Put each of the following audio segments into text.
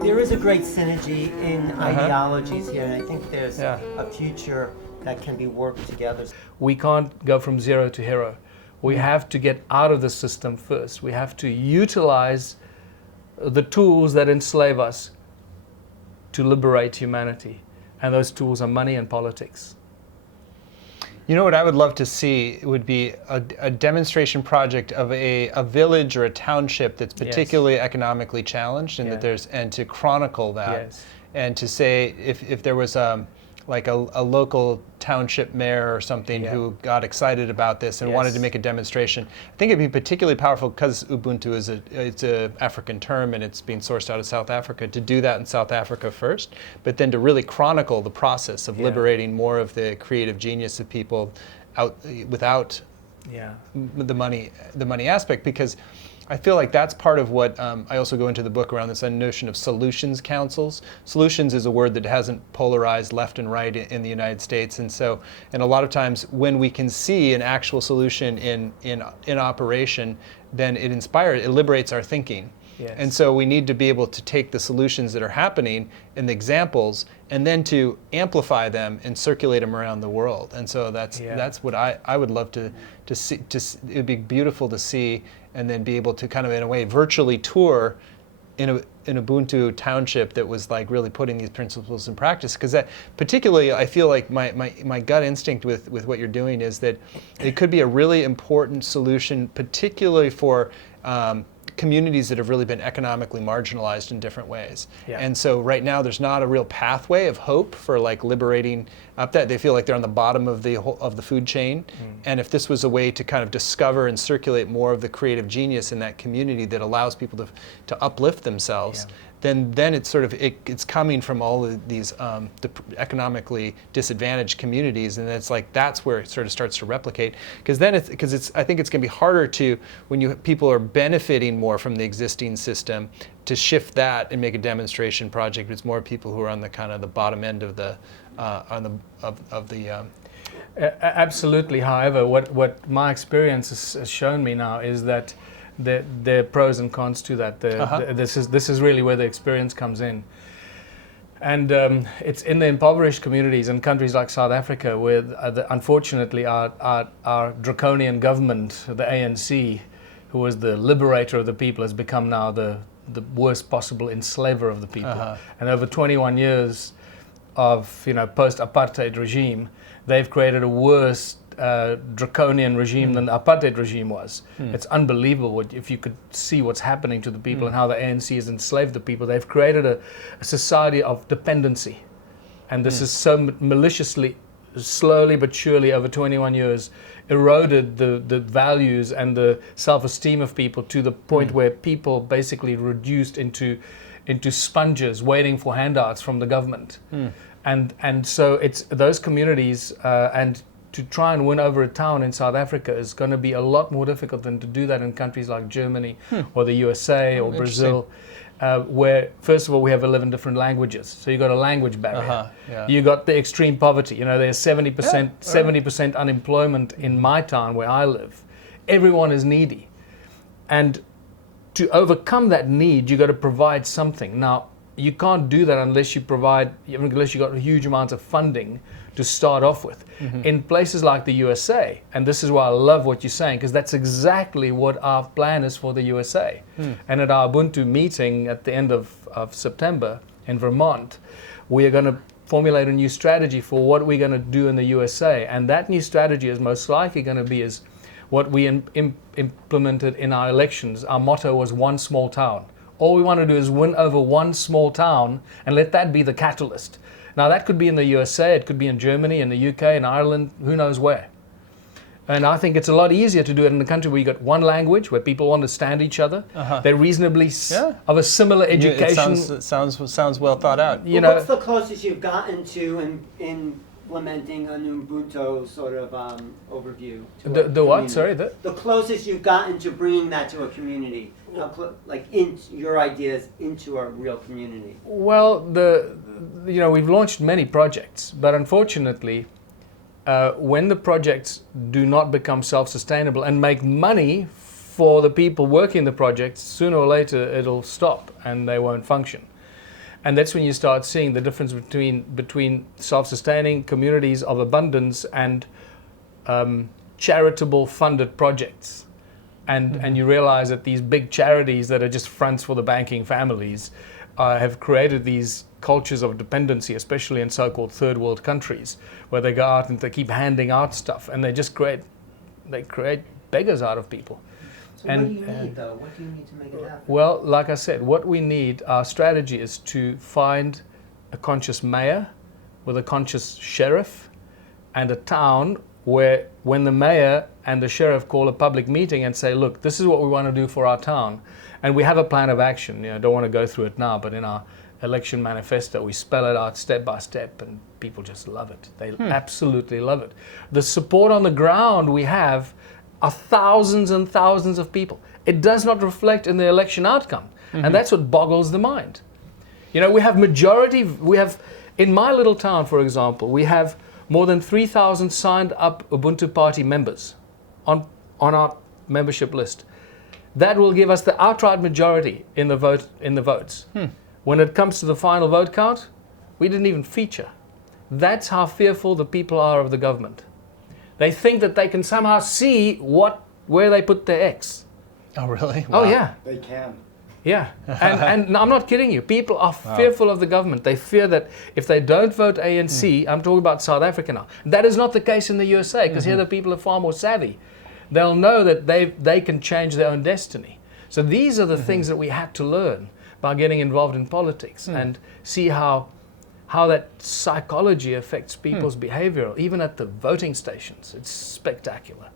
There is a great synergy in ideologies here, and I think there's a future that can be worked together. We can't go from zero to hero. We have to get out of the system first. We have to utilize the tools that enslave us to liberate humanity. And those tools are money and politics. You know what I would love to see would be a demonstration project of a village or a township that's particularly economically challenged, and and to chronicle that, and to say if there was like a local township mayor or something who got excited about this and wanted to make a demonstration. I think it'd be particularly powerful because Ubuntu is it's a African term and it's being sourced out of South Africa, to do that in South Africa first, but then to really chronicle the process of liberating more of the creative genius of people without the money aspect, because I feel like that's part of what I also go into the book around this notion of solutions councils. Solutions is a word that hasn't polarized left and right in the United States, and a lot of times when we can see an actual solution in operation, then it liberates our thinking. Yes. And so we need to be able to take the solutions that are happening and the examples, and then to amplify them and circulate them around the world. And so that's what I would love to see. It would be beautiful to see, and then be able to kind of, in a way, virtually tour in Ubuntu township that was like really putting these principles in practice. Because that, particularly, I feel like my gut instinct with what you're doing is that it could be a really important solution, particularly for communities that have really been economically marginalized in different ways. Yeah. And so right now there's not a real pathway of hope for like liberating up that. They feel like they're on the bottom of the food chain. And if this was a way to kind of discover and circulate more of the creative genius in that community that allows people to uplift themselves, then it's sort of it's coming from all of these the economically disadvantaged communities, and it's like that's where it sort of starts to replicate. Because then I think it's going to be harder to, when people are benefiting more from the existing system, to shift that and make a demonstration project. It's more people who are on the kind of the bottom end of the Absolutely. However, what my experience has shown me now is that there are pros and cons to that. This is really where the experience comes in, and it's in the impoverished communities in countries like South Africa, where unfortunately our draconian government, the ANC, who was the liberator of the people, has become now the worst possible enslaver of the people. And over 21 years of post-apartheid regime, they've created a worse draconian regime than the apartheid regime was. It's unbelievable if you could see what's happening to the people and how the ANC has enslaved the people. They've created a society of dependency, and this is so maliciously, slowly but surely over 21 years eroded the values and the self-esteem of people to the point where people basically reduced into sponges waiting for handouts from the government. And so it's those communities, and to try and win over a town in South Africa is going to be a lot more difficult than to do that in countries like Germany or the USA or Brazil, where first of all we have 11 different languages, so you got a language barrier. You got the extreme poverty. There's 70% unemployment in my town where I live. Everyone is needy, and to overcome that need, you got to provide something. Now, you can't do that unless you got huge amounts of funding to start off with. In places like the USA, and this is why I love what you're saying, because that's exactly what our plan is for the USA. And at our Ubuntu meeting at the end of September in Vermont, we are going to formulate a new strategy for what we're going to do in the USA. And that new strategy is most likely going to be is what we implemented in our elections. Our motto was one small town. All we want to do is win over one small town and let that be the catalyst. Now that could be in the USA, it could be in Germany, in the UK, in Ireland, who knows where. And I think it's a lot easier to do it in a country where you got one language, where people understand each other. They're reasonably of a similar education. It sounds well thought out. What's the closest you've gotten to implementing an Ubuntu sort of overview? The what? Sorry, the closest you've gotten to bringing that to a community, your ideas into a real community. Well, we've launched many projects, but unfortunately, when the projects do not become self-sustainable and make money for the people working the projects, sooner or later it'll stop and they won't function. And that's when you start seeing the difference between self-sustaining communities of abundance and charitable funded projects. And you realize that these big charities that are just fronts for the banking families have created these cultures of dependency, especially in so-called third world countries, where they go out and they keep handing out stuff, and they create beggars out of people. So what do you need, though? What do you need to make it happen? Well, like I said, what we need, our strategy is to find a conscious mayor with a conscious sheriff and a town where when the mayor and the sheriff call a public meeting and say, look, this is what we want to do for our town, and we have a plan of action. I don't want to go through it now, but in our election manifesto, we spell it out step by step, and people just love it. They absolutely love it. The support on the ground we have are thousands and thousands of people. It does not reflect in the election outcome, and that's what boggles the mind. We have in my little town, for example, we have more than 3,000 signed up Ubuntu party members on our membership list. That will give us the outright majority in the votes. When it comes to the final vote count, we didn't even feature. That's how fearful the people are of the government. They think that they can somehow see where they put their X. Oh, really? Wow. Oh, yeah. They can. Yeah, and I'm not kidding you. People are fearful of the government. They fear that if they don't vote ANC, I'm talking about South Africa now. That is not the case in the USA, because here the people are far more savvy. They'll know that they can change their own destiny. So these are the things that we had to learn by getting involved in politics and see how that psychology affects people's behavior, even at the voting stations. It's spectacular.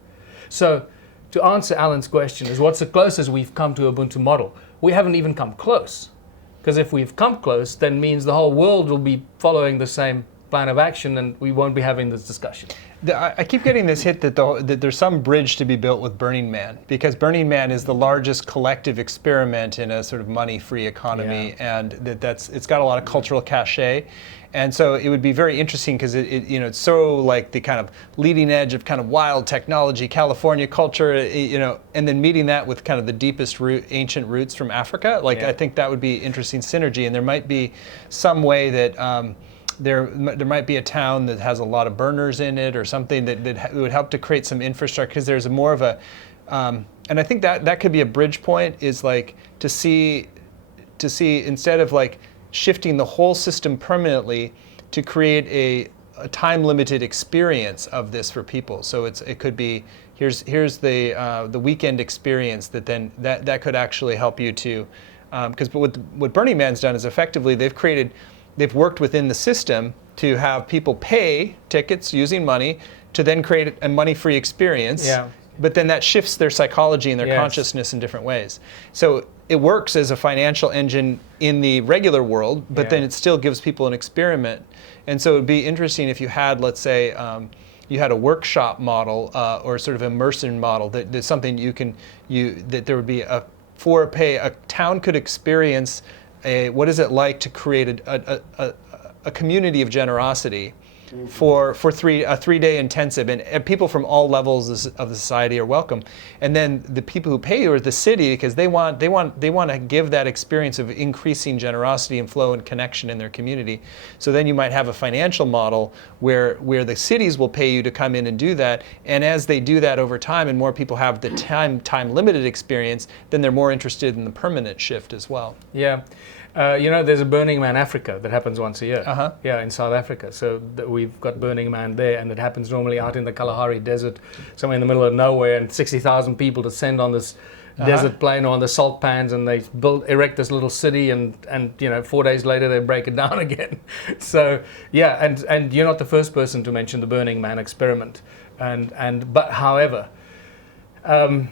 So to answer Alan's question is, what's the closest we've come to Ubuntu model? We haven't even come close, because if we've come close, then means the whole world will be following the same plan of action, and we won't be having this discussion. I keep getting this hit that there's some bridge to be built with Burning Man, because Burning Man is the largest collective experiment in a sort of money-free economy, and it's got a lot of cultural cachet. And so it would be very interesting, because it's so like the kind of leading edge of kind of wild technology, California culture, and then meeting that with kind of the deepest ancient roots from Africa. I think that would be interesting synergy, and there might be some way that there might be a town that has a lot of burners in it, or something that would help to create some infrastructure, because there's more of a, and I think that could be a bridge point, is like to see instead of like shifting the whole system permanently, to create a time-limited experience of this for people. So it could be, here's the weekend experience that could actually help you to, because what Burning Man's done is effectively they've worked within the system to have people pay tickets using money to then create a money-free experience. Yeah. But then that shifts their psychology and their consciousness in different ways. So it works as a financial engine in the regular world, but then it still gives people an experiment. And so it would be interesting if you had, let's say, you had a workshop model or sort of immersion model that's something that there would be a town could experience what is it like to create a community of generosity for a 3-day intensive, and people from all levels of the society are welcome. And then the people who pay you are the city, because they want to give that experience of increasing generosity and flow and connection in their community. So then you might have a financial model where the cities will pay you to come in and do that, and as they do that over time and more people have the time limited experience, then they're more interested in the permanent shift as well. Yeah. There's a Burning Man Africa that happens once a year. Yeah, in South Africa. So we've got Burning Man there, and it happens normally out in the Kalahari Desert, somewhere in the middle of nowhere, and 60,000 people descend on this desert plain or on the salt pans, and they erect this little city, and 4 days later they break it down again. So yeah, and you're not the first person to mention the Burning Man experiment, but however, I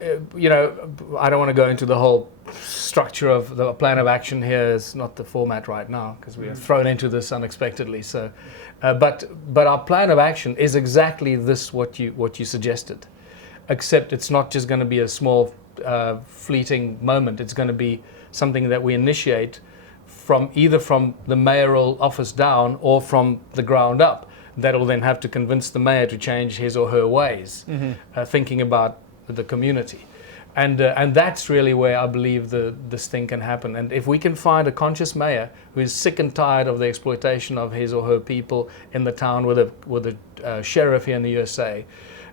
don't want to go into the whole structure of the plan of action here. Is not the format right now, because we are thrown into this unexpectedly. So, but our plan of action is exactly this, what you suggested, except it's not just going to be a small fleeting moment. It's going to be something that we initiate either from the mayoral office down or from the ground up. That'll then have to convince the mayor to change his or her ways, thinking about the community. And that's really where I believe this thing can happen. And if we can find a conscious mayor who is sick and tired of the exploitation of his or her people in the town with a sheriff here in the USA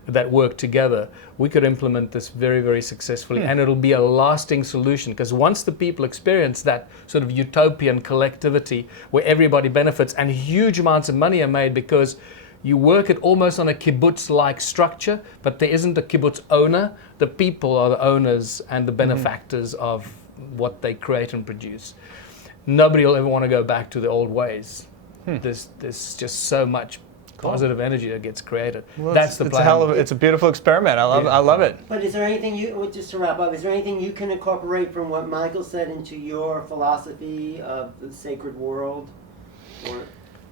that work together, we could implement this very, very successfully, and it'll be a lasting solution. Because once the people experience that sort of utopian collectivity where everybody benefits and huge amounts of money are made because you work it almost on a kibbutz-like structure, but there isn't a kibbutz owner. The people are the owners and the benefactors of what they create and produce. Nobody will ever want to go back to the old ways. There's just so much positive energy that gets created. Well, that's the plan. It's a beautiful experiment. I love it. But is there anything just to wrap up, is there anything you can incorporate from what Michael said into your philosophy of the sacred world? Or?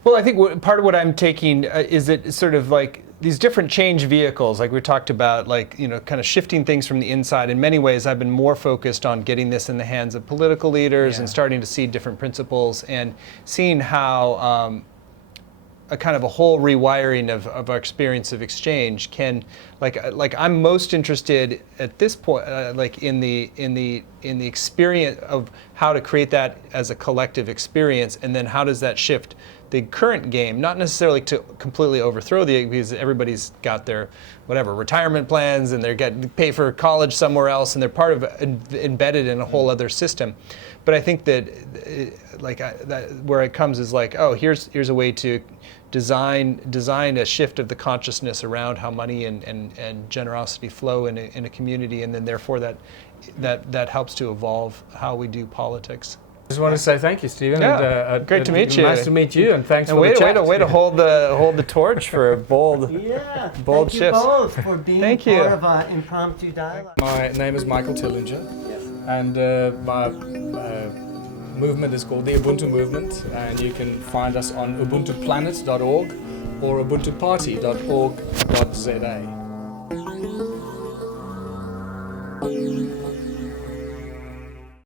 Well, I think part of what I'm taking is it sort of like these different change vehicles, like we talked about, like, kind of shifting things from the inside. In many ways, I've been more focused on getting this in the hands of political leaders and starting to see different principles and seeing how a kind of a whole rewiring of our experience of exchange can, like I'm most interested at this point, like in the experience of how to create that as a collective experience, and then how does that shift the current game, not necessarily to completely overthrow because everybody's got their retirement plans and they're getting pay for college somewhere else and they're part of embedded in a whole other system. But I think that where it comes is like, oh, here's a way to design a shift of the consciousness around how money and generosity flow in a community, and then therefore that helps to evolve how we do politics. I just want to say thank you, Stephen. Yeah, great to meet you. Nice to meet you, and thanks for the chat. Way to hold the torch for a bold Thank shifts. you both for being Thank part you. of an impromptu dialogue. My name is Michael Tillinger, and my movement is called the Ubuntu Movement, and you can find us on ubuntuplanet.org or ubuntuparty.org.za.